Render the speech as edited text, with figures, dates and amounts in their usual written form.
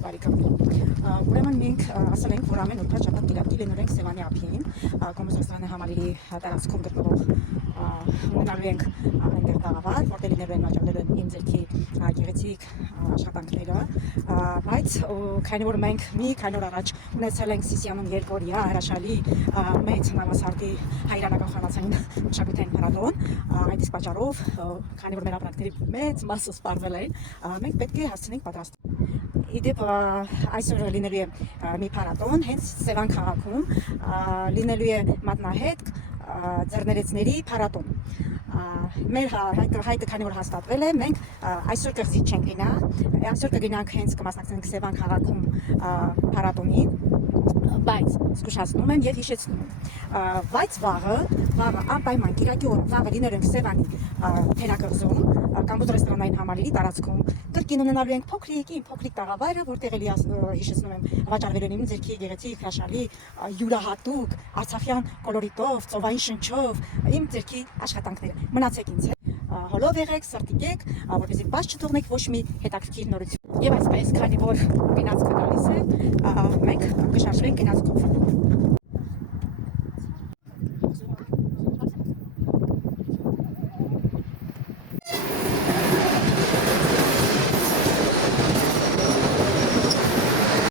Ուրեմն մենք ասել ենք, որ ամեն օր շաբաթ կիրակի լինելու ենք Սևանի ափին, Կոմսոստրանը համալիրի տարածքում գտնվող ունենալու ենք այնտեղ տաղավար, որտեղ լինելու են վաճառելու են իմ ձեռքի գեղեցիկ աշխատանքները, բայց քանի որ մենք մի քանի օր առաջ ունեցել ենք Սիսիանում երկօրյա հրաշալի մեծ նավասարտի հայրենական խանութային մշակութային փառատոն, այդ իսկ պատճառով, քանի որ մեր ապրանքների մեծ մասը սպառվել են, մենք պետք է հասցնենք պատրաստել։ Իդեպ այսօր լինելու է մի փառատոն հենց Սևան քաղաքում, լինելու է մատնահետք ձեռներեցների փառատոն։ Մեր հայտը քանի որ հաստատվել է, մենք այսօր կղզի չենք գնա, այսօր կգնանք հենց կմասնակցենք Սևան քաղաքում փառատոնին, բայց զգուշացնում եմ եւ հիշեցնում եմ, բայց վաղը անպայման կիրակի օրը վաղը լինելու ենք Սևանի թերակղզում, Կամբոջ ռեստորանային համալիրի տարածքում, կրկին ունենալու ենք փոքրիկ տաղավարը, որտեղ էլի հիշեցնում եմ վաճառվելու են իմ ձեռքի գեղեցիկ հրաշալի յուրահատուկ արցախյան կոլորիտով, ծովային շնչով իմ ձեռքի աշխատանքները։ Մնացեք ինձ հետ, հոլով եղեք, սրտիկեք, որպեսզի բաց չթողնեք ոչ մի հետաքրքիր նորություն։ Եվ այսպես, քանի որ գնացքը գալիս է, մենք կշարժվենք գնացքով։